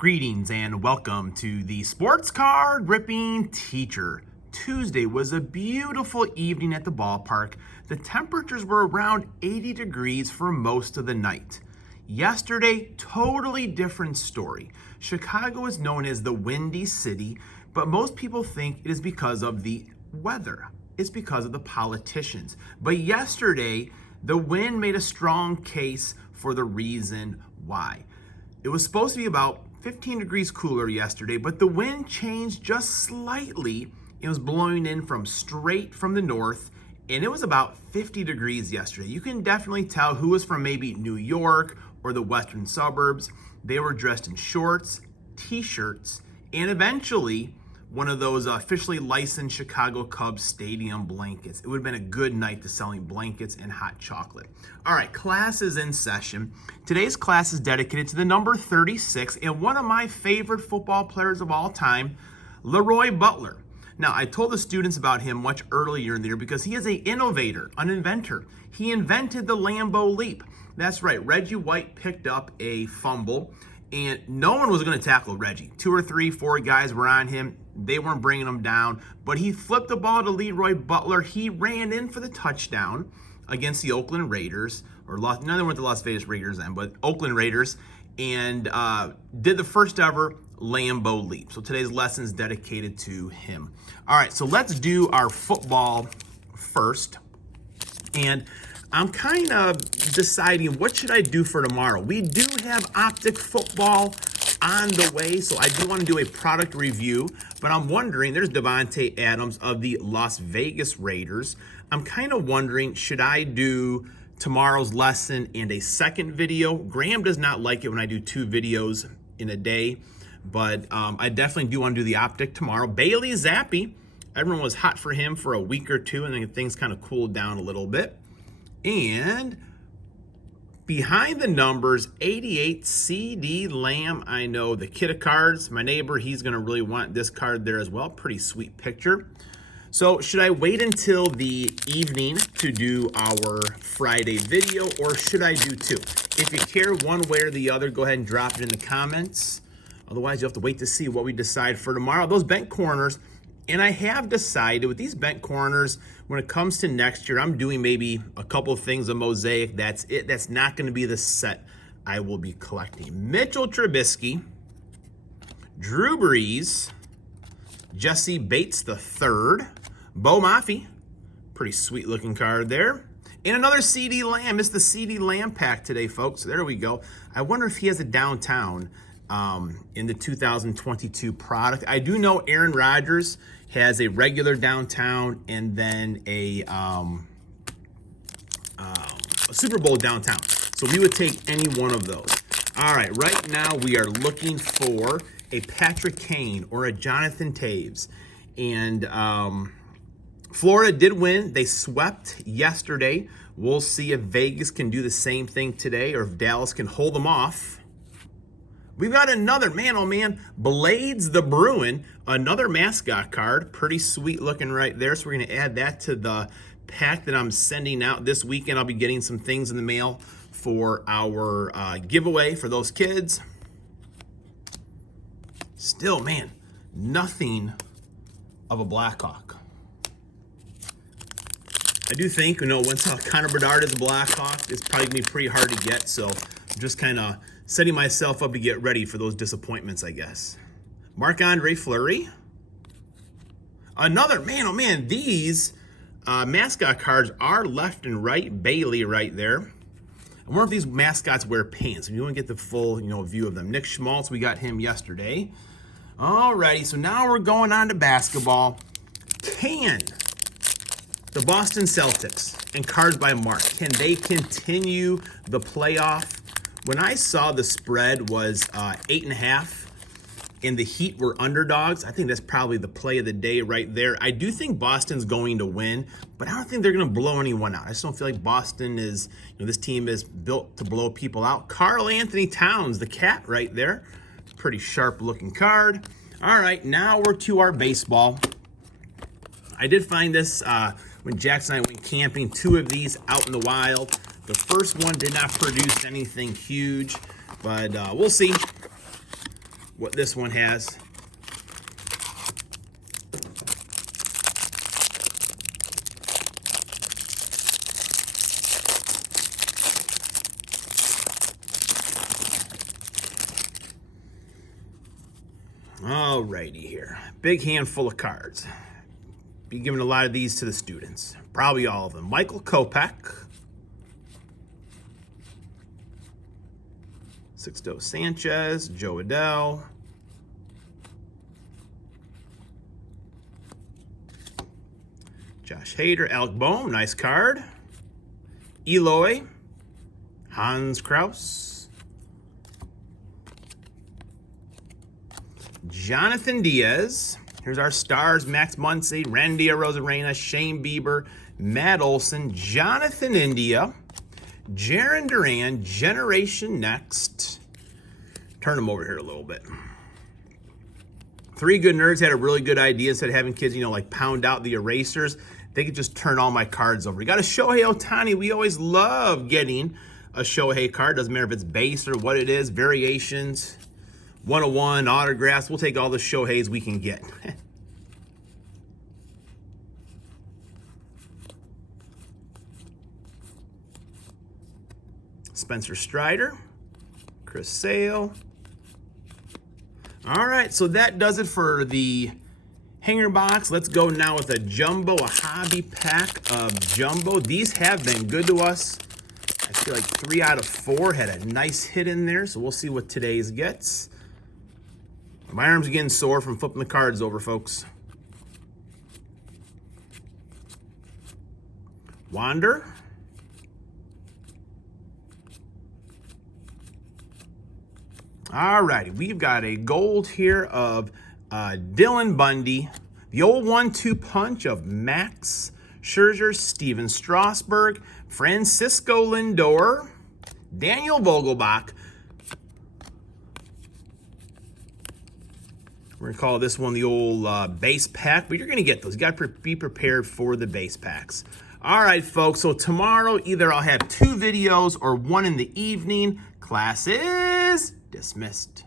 Greetings and welcome to the Sports Card Ripping Teacher. Tuesday was a beautiful evening at the ballpark. The temperatures were around 80 degrees for most of the night. Yesterday, totally different story. Chicago is known as the Windy City, but most people think it is because of the weather. It's because of the politicians. But yesterday, the wind made a strong case for the reason why. It was supposed to be about 15 degrees cooler yesterday, but the wind changed just slightly. It was blowing in straight from the north, and it was about 50 degrees yesterday. You can definitely tell who was from maybe New York or the western suburbs. They were dressed in shorts, t-shirts, and eventually one of those officially licensed Chicago Cubs stadium blankets. It would have been a good night to selling blankets and hot chocolate. All right, class is in session. Today's class is dedicated to the number 36 and one of my favorite football players of all time, Leroy Butler. Now, I told the students about him much earlier in the year because he is an innovator, an inventor. He invented the Lambeau leap. That's right, Reggie White picked up a fumble and no one was going to tackle Reggie. 2 or 3, 4 guys were on him. They weren't bringing him down, but he flipped the ball to Leroy Butler. He ran in for the touchdown against the Oakland Raiders, no, they weren't the Las Vegas Raiders then, but Oakland Raiders, and did the first ever Lambeau leap. So today's lesson is dedicated to him. All right, so let's do our football first. And I'm kind of deciding what should I do for tomorrow. We do have Optic football on the way, so I do want to do a product review, but I'm wondering, there's Devontae Adams of the Las Vegas Raiders. I'm kind of wondering, should I do tomorrow's lesson and a second video? Graham does not like it when I do 2 videos in a day, but I definitely do want to do the Optic tomorrow. Bailey Zappi, everyone was hot for him for a week or 2, and then things kind of cooled down a little bit. And behind the numbers, 88 CD Lamb. I know the kid of cards, my neighbor, he's going to really want this card there as well. Pretty sweet picture. So should I wait until the evening to do our Friday video, or should I do 2? If you care one way or the other, go ahead and drop it in the comments. Otherwise, you'll have to wait to see what we decide for tomorrow. Those bent corners, and I have decided with these bent corners, when it comes to next year, I'm doing maybe a couple of things, a mosaic. That's it. That's not going to be the set I will be collecting. Mitchell Trubisky, Drew Brees, Jesse Bates III, Bo Maffey, pretty sweet looking card there. And another CD Lamb. It's the CD Lamb pack today, folks. There we go. I wonder if he has a downtown in the 2022 product. I do know Aaron Rodgers has a regular downtown and then a Super Bowl downtown. So we would take any one of those. All right, right now we are looking for a Patrick Kane or a Jonathan Taves. And Florida did win. They swept yesterday. We'll see if Vegas can do the same thing today or if Dallas can hold them off. We've got another, man, oh man, Blades the Bruin, another mascot card. Pretty sweet looking right there. So we're going to add that to the pack that I'm sending out this weekend. I'll be getting some things in the mail for our giveaway for those kids. Still, man, nothing of a Blackhawk. I do think, once Connor Bedard is a Blackhawk, it's probably going to be pretty hard to get. So I'm just kind of setting myself up to get ready for those disappointments, I guess. Marc-Andre Fleury. Another, man, oh man, these mascot cards are left and right. Bailey right there. I wonder if these mascots wear pants. If you want to get the full, view of them. Nick Schmaltz, we got him yesterday. Alrighty, so now we're going on to basketball. Can the Boston Celtics and cards by Mark, can they continue the playoff? When I saw the spread was 8.5 and the Heat were underdogs, I think that's probably the play of the day right there. I do think Boston's going to win, but I don't think they're going to blow anyone out. I just don't feel like Boston is, this team is built to blow people out. Karl Anthony Towns, the cat right there. Pretty sharp looking card. All right, now we're to our baseball. I did find this when Jackson and I went camping, 2 of these out in the wild. The first one did not produce anything huge, but we'll see. what this one has. Alrighty here. Big handful of cards. Be giving a lot of these to the students. Probably all of them. Michael Kopech. Sixto Sanchez. Joe Adell. Josh Hader. Alec Boehm. Nice card. Eloy. Hans Kraus. Jonathan Diaz. Here's our stars: Max Muncy, Randy Arozarena, Shane Bieber, Matt Olson, Jonathan India, Jaron Duran, Generation Next. Turn them over here a little bit. Three Good Nerds had a really good idea. Instead of having kids, like pound out the erasers, they could just turn all my cards over. You got a Shohei Ohtani. We always love getting a Shohei card. Doesn't matter if it's base or what it is, variations. 101, autographs. We'll take all the Shoheis we can get. Spencer Strider. Chris Sale. All right, so that does it for the hanger box. Let's go now with a jumbo, a hobby pack of jumbo. These have been good to us. I feel like 3 out of 4 had a nice hit in there, so we'll see what today's gets. My arm's getting sore from flipping the cards over, folks. Wander. All righty, we've got a gold here of Dylan Bundy. The old 1-2 punch of Max Scherzer, Steven Strasburg, Francisco Lindor, Daniel Vogelbach. We're going to call this one the old base pack, but you're going to get those. You got to be prepared for the base packs. All right, folks, so tomorrow either I'll have 2 videos or 1 in the evening. Class is dismissed.